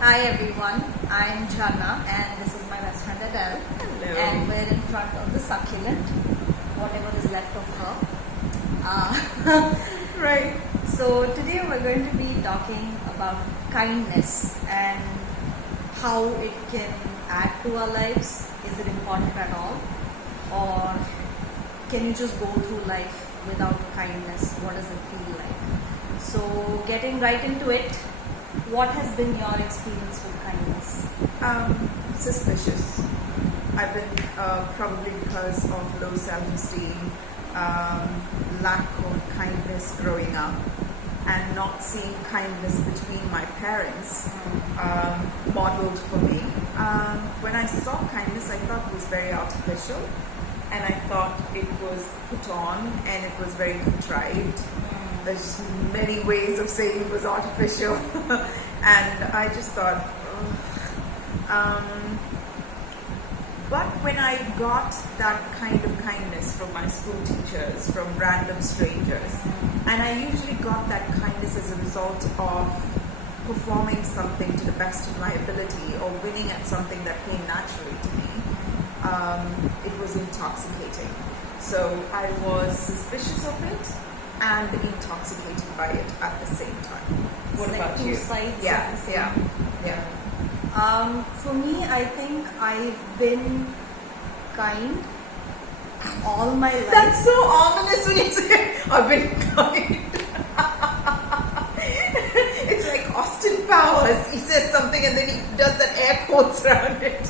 Hi everyone, I'm Jhanna and this is my best friend Edel. Hello. And we're in front of the succulent, whatever is left of her. Right. So today we're going to be talking about kindness and how it can add to our lives. Is it important at all? Or can you just go through life without kindness? What does it feel like? So getting right into it, what has been your experience with kindness? Suspicious. I've been probably because of low self-esteem, lack of kindness growing up, and not seeing kindness between my parents modeled for me. When I saw kindness, I thought it was very artificial, and I thought it was put on, and it was very contrived. There's many ways of saying it was artificial, and I just thought, but when I got that kind of kindness from my school teachers, from random strangers, and I usually got that kindness as a result of performing something to the best of my ability or winning at something that came naturally to me, it was intoxicating. So I was suspicious of it and intoxicated by it at the same time. What It's like about two you? sides of Yeah, the same. yeah. For me, I think I've been kind all my life. That's so ominous when you say I've been kind. It's like Austin Powers. He says something and then he does that air quotes around it.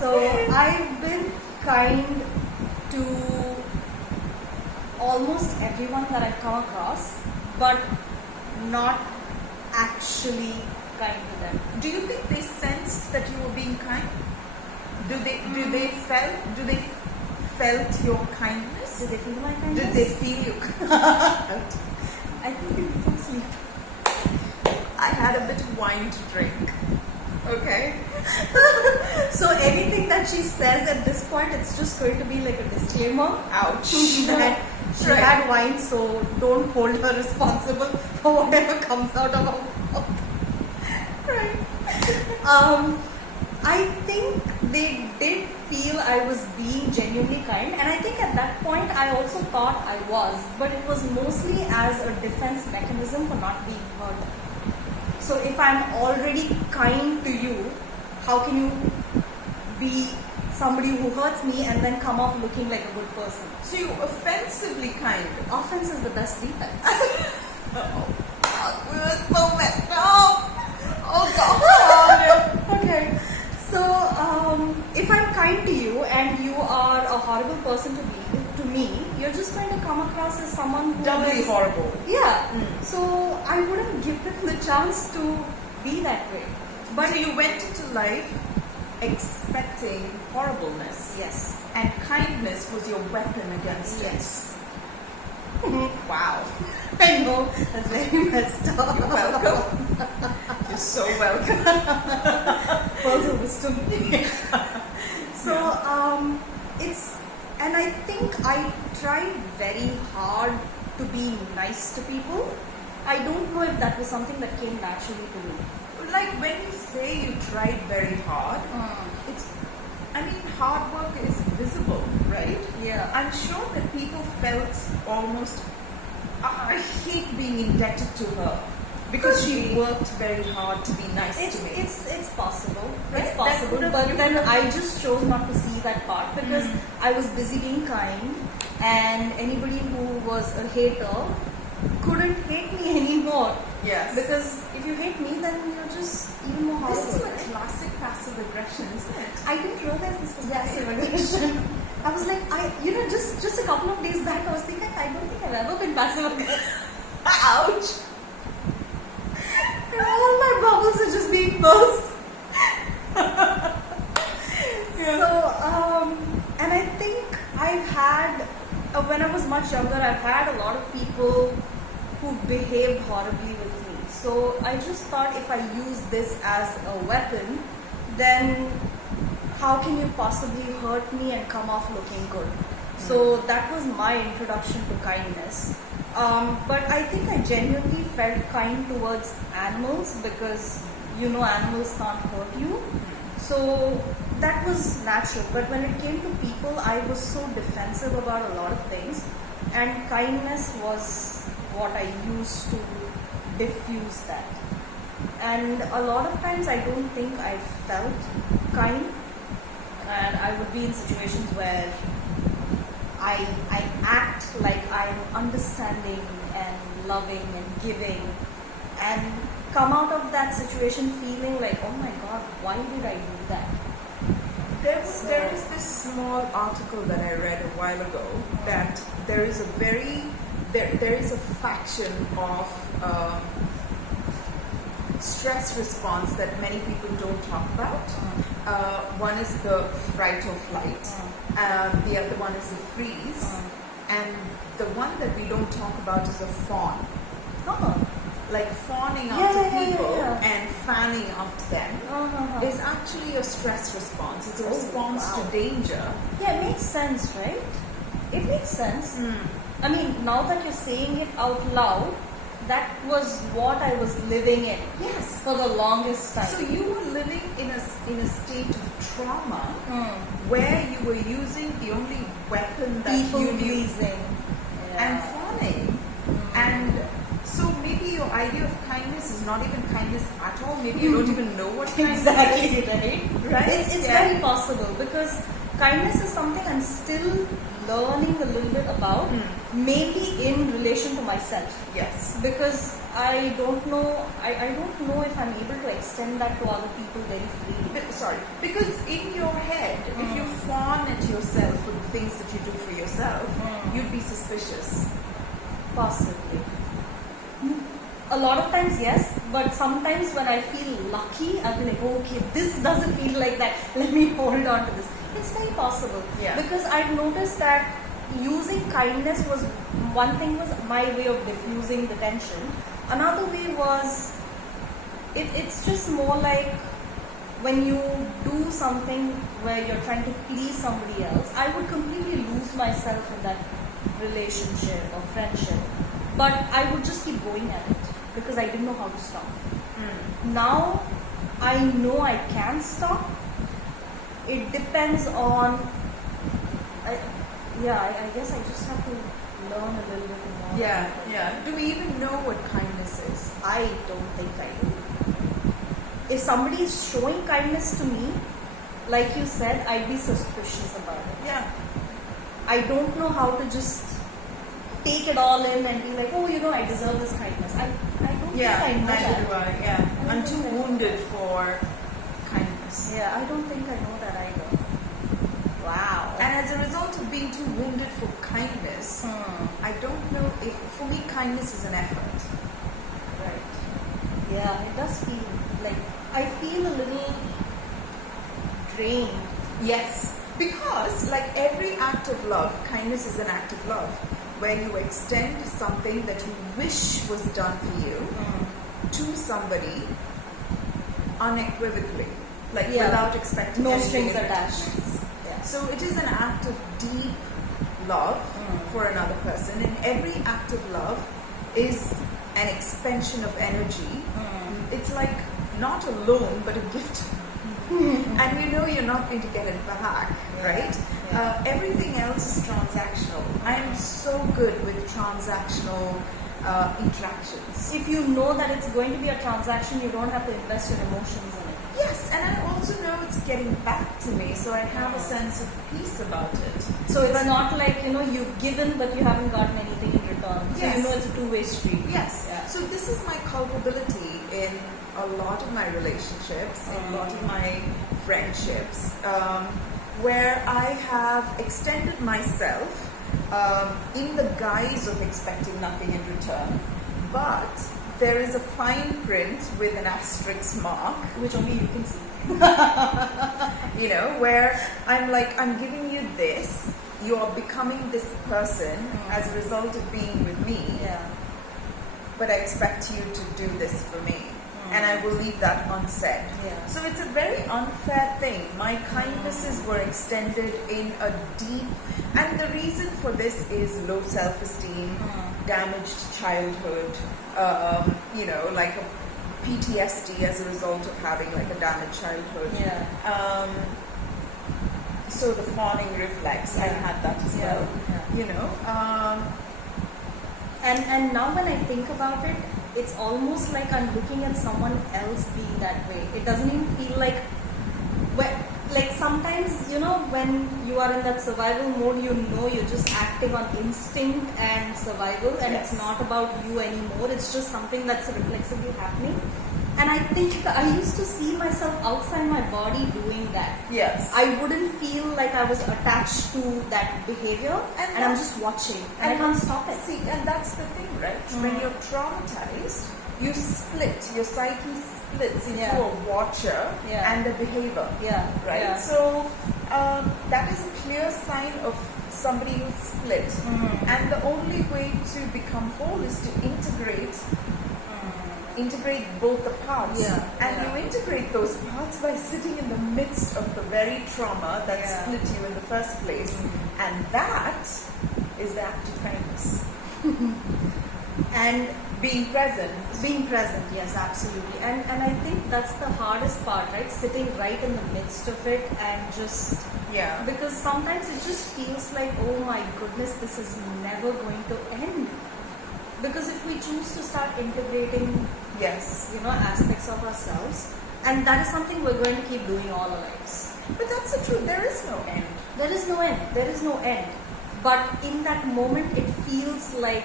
So I've been kind to almost everyone that I've come across, but not actually kind to them. Do you think they sensed that you were being kind? Do they felt your kindness? Did they feel my kindness? Did they feel you? I think they did some sleep. I had a bit of wine to drink. Okay. So anything that she says at this point, it's just going to be like a disclaimer. Ouch. That she Right. had wine, so don't hold her responsible for whatever comes out of her mouth. Right. I think they did feel I was being genuinely kind, and I think at that point I also thought I was, but it was mostly as a defense mechanism for not being hurt. So if I'm already kind to you, how can you be somebody who hurts me and then come off looking like a good person? So you offensively kind. Offense is the best defense. Oh, God, we were so messed up. Oh God. Okay. So, if I'm kind to you and you are a horrible person to me, you're just going to come across as someone who Doubly is horrible. Yeah. So I wouldn't give them the chance to be that way. But so you went into life expecting horribleness. Yes. And kindness was your weapon against Yes. it. Wow. I know that's very messed up. You're welcome. You're so welcome. Pearls of wisdom. So and I think I tried very hard to be nice to people. I don't know if that was something that came naturally to me. Like when you say you tried very hard, hard work is visible, right? Yeah. I'm sure that people felt almost, I hate being indebted to her because she worked very hard to be nice to me. It's possible. Right? It's possible. But then I just chose not to see that part because I was busy being kind, and anybody who was a hater couldn't hate me anymore. Yes. Because if you hate me, then you're just even more horrible. This is right? a classic passive aggression, isn't it? I didn't realize this was passive aggression. I was like, just a couple of days back, I was thinking, I don't think I've ever been passive aggressive. Ouch! And all my bubbles are just being burst. So, and I think I've had, when I was much younger, I've had a lot of people who behaved horribly with me. So I just thought if I use this as a weapon, then how can you possibly hurt me and come off looking good? So that was my introduction to kindness. But I think I genuinely felt kind towards animals because animals can't hurt you. So that was natural. But when it came to people, I was so defensive about a lot of things. And kindness was what I used to diffuse that. And a lot of times I don't think I felt kind. And I would be in situations where I act like I'm understanding and loving and giving, and come out of that situation feeling like, oh my God, why did I do that? There is this small article that I read a while ago that there is a faction of stress response that many people don't talk about. One is the fight or flight, the other one is the freeze, and the one that we don't talk about is a fawn. Like fawning after people and fanning after them is actually a stress response. It's a response to danger. Yeah, it makes sense, right? It makes sense. I mean, now that you're saying it out loud, that was what I was living in. Yes. For the longest time. So you were living in a state of trauma where you were using the only weapon that people you knew pleasing and fawning. And so maybe your idea of kindness is not even kindness at all. Maybe you don't even know what kindness exactly is. right. It's very possible, because kindness is something I'm still learning a little bit about, mainly in relation to myself. Yes. Because I don't know if I'm able to extend that to other people very freely. Sorry, because in your head, if you fawn at yourself for the things that you do for yourself, you'd be suspicious. Possibly. A lot of times, yes, but sometimes when I feel lucky, I'll be like, okay, this doesn't feel like that. Let me hold on to this. It's very possible. Yeah. Because I've noticed that using kindness was one thing, was my way of diffusing the tension. Another way was, it's just more like when you do something where you're trying to please somebody else, I would completely lose myself in that relationship or friendship. But I would just keep going at it because I didn't know how to stop. Now I know I can stop. It depends on, I guess I just have to learn a little bit more. Yeah. Do we even know what kindness is? I don't think I do. If somebody is showing kindness to me, like you said, I'd be suspicious about it. Yeah. I don't know how to just take it all in and be like, oh, I deserve this kindness. I don't think I know neither do that. I. Yeah. I'm too wounded for kindness. Yeah, I don't think I know that either. Wow. And as a result of being too wounded for kindness, I don't know if, for me, kindness is an effort. Right. Yeah, it does feel like, I feel a little drained. Yes. Because, like every act of love, kindness is an act of love, where you extend something that you wish was done for you to somebody unequivocally, like without expecting no anything strings in attached. return. Yeah. So it is an act of deep love for another person, and every act of love is an expansion of energy. It's like not a loan, but a gift. And you're not going to get it back, right? Yeah. Everything else is transactional. I am so good with transactional interactions. If you know that it's going to be a transaction, you don't have to invest your emotions in it. Yes, and I also know it's getting back to me, so I have a sense of peace about it. So it's not like, you've given but you haven't gotten anything in return. So Yes. it's a two-way street. Yes. Yeah. So this is my culpability in a lot of my relationships, in a lot of my friendships, where I have extended myself in the guise of expecting nothing in return, but there is a fine print with an asterisk mark, Which only you can see. where I'm giving you this, you are becoming this person as a result of being with me, but I expect you to do this for me. And I will leave that unsaid. Yeah. So it's a very unfair thing. My kindnesses were extended in a deep, and the reason for this is low self-esteem, damaged childhood, like PTSD as a result of having like a damaged childhood. Yeah. So the fawning reflex, I Yeah. had that as Yeah. well. Yeah. You know, And now when I think about it, it's almost like I'm looking at someone else being that way. It doesn't even feel like, like sometimes, you know, when you are in that survival mode, you know you're just acting on instinct and survival, and Yes. it's not about you anymore. It's just something that's reflexively happening. And I think I used to see myself outside my body doing that. yes. I wouldn't feel like I was attached to that behavior, And and I'm that- just watching, and I can't stop it. See, and that's the thing, right? When you're traumatized, you split, your psyche splits into Yeah. a watcher Yeah. and a behavior. Yeah. Right? Yeah. So that is a clear sign of somebody who's split. And the only way to become whole is to integrate both the parts. Yeah, And yeah. you integrate those parts by sitting in the midst of the very trauma that Yeah. split you in the first place. And that is the act of kindness. And Being present. being present, yes, absolutely. And I think that's the hardest part, right? Sitting right in the midst of it and just, Yeah. because sometimes it just feels like, oh my goodness, this is never going to end. Because if we choose to start integrating, Yes. you know, aspects of ourselves, and that is something we're going to keep doing all our lives. But that's the truth. There is no end. There is no end. There is no end. But in that moment, it feels like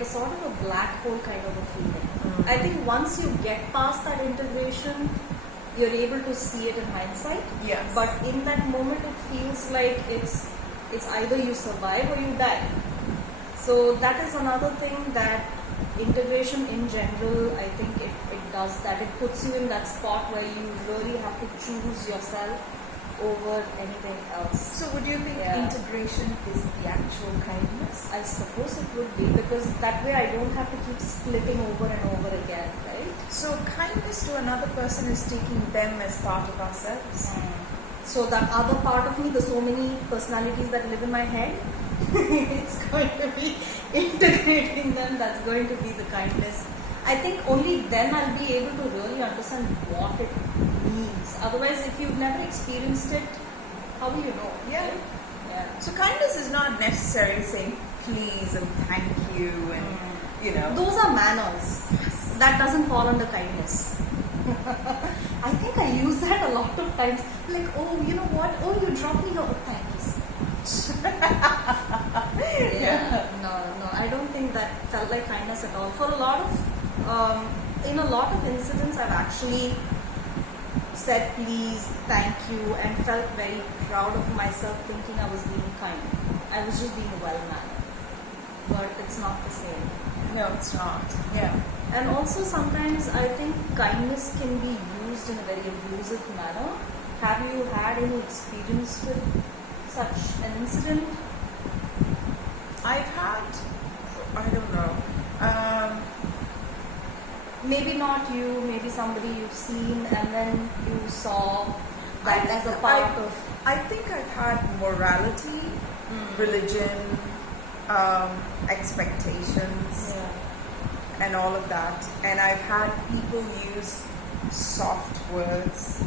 a sort of a black hole kind of a feeling. I think once you get past that integration, you're able to see it in hindsight. Yes. But in that moment, it feels like it's either you survive or you die. So that is another thing that integration in general, I think it does that. It puts you in that spot where you really have to choose yourself over anything else. So would you think Yeah. integration is the actual kindness? I suppose it would be, because that way I don't have to keep splitting over and over again, right? So kindness to another person is taking them as part of ourselves. So that other part of me, the so many personalities that live in my head, it's going to be integrating them. That's going to be the kindness. I think only then I'll be able to really understand what it means. Otherwise, if you've never experienced it, how will you know? Yeah. Right? Yeah. So kindness is not necessarily saying please and thank you and you know. Those are manners. That doesn't fall under kindness. I think I use that a lot of times. Like, oh, you know what? Oh, you dropped me. Oh, thank you so much. Yeah. No, I don't think that felt like kindness at all. For a lot of, in a lot of incidents, I've actually said please, thank you, and felt very proud of myself, thinking I was being kind. I was just being well-mannered. But it's not the same. No, it's not. Yeah. And also sometimes I think kindness can be used in a very abusive manner. Have you had any experience with such an incident? I've had, I don't know. Maybe not you, maybe somebody you've seen and then you saw that as a part of... I think I've had morality, religion, expectations, and all of that. And I've had people use soft words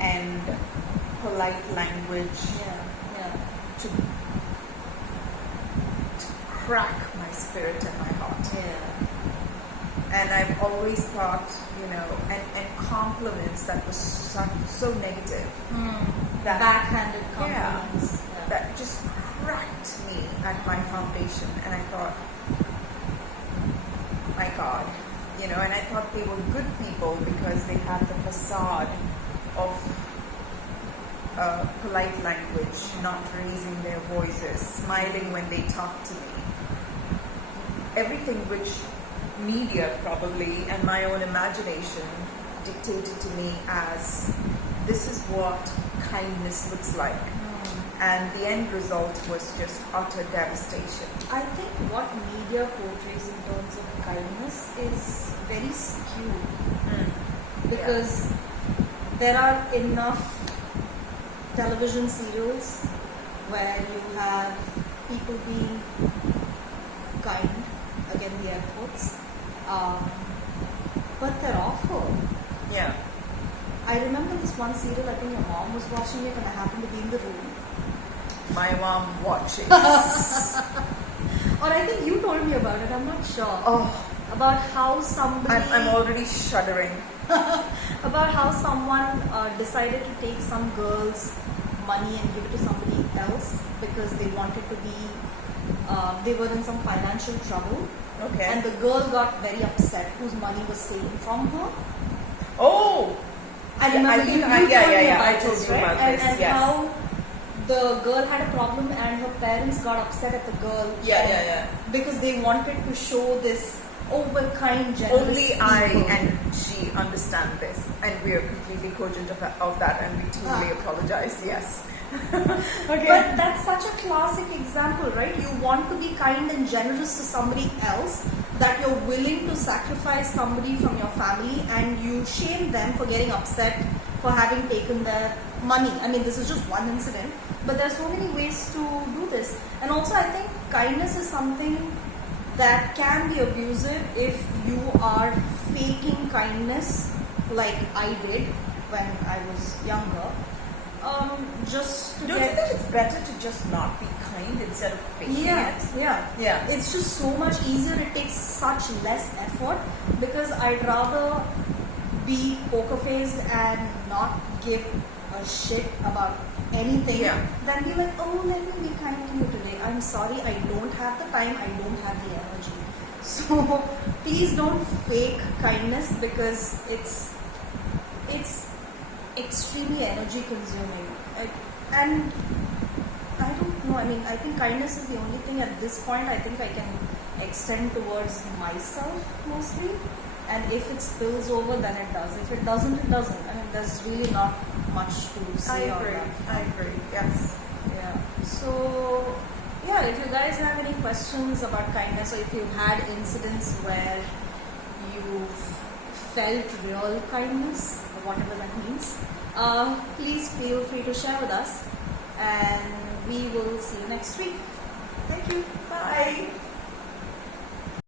and polite language to crack my spirit and my heart. And I've always thought, you know, and compliments that was so negative. That Backhanded compliments. that just cracked me at my foundation. And I thought, my God, you know, and I thought they were good people because they had the facade of polite language, not raising their voices, smiling when they talk to me. Everything which media probably and my own imagination dictated to me as this is what kindness looks like. And the end result was just utter devastation. I think what media portrays in terms of kindness is very skewed. Because there are enough television serials where you have people being kind, again the air quotes, but they're awful. Yeah. I remember this one serial, I think your mom was watching it and I happened to be in the room. My mom watches. Or I think you told me about it, I'm not sure. Oh, About how somebody... I'm already shuddering. about how someone decided to take some girl's money and give it to somebody else because they wanted to be... they were in some financial trouble. Okay. And the girl got very upset whose money was taken from her. Oh! I remember you told me I about told this, you right? about And, this, and yes. how the girl had a problem and her parents got upset at the girl. Yeah. Because they wanted to show this kind, generous Only I people. and she understand this, and we are completely cogent of that, and we truly apologize. Yes. Okay. But that's such a classic example, right? You want to be kind and generous to somebody else, that you're willing to sacrifice somebody from your family, and you shame them for getting upset for having taken their money. I mean, this is just one incident, but there are so many ways to do this. And also, I think kindness is something that can be abusive if you are faking kindness, like I did when I was younger. Just to Don't you think it's better to just not be kind instead of faking it? Yeah. It's just so much easier. It takes such less effort because I'd rather be poker faced and not give a shit about anything than be like, oh, let me be kind to you today. I'm sorry, I don't have the time, I don't have the energy. So please don't fake kindness because it's extremely energy consuming. And I don't know, I mean, I think kindness is the only thing at this point I think I can extend towards myself mostly. And if it spills over, then it does. If it doesn't, it doesn't. I mean, there's really not much to say on that. I agree. Yes. Yeah. So, yeah, if you guys have any questions about kindness, or if you've had incidents where you've felt real kindness, or whatever that means, please feel free to share with us. And we will see you next week. Thank you. Bye.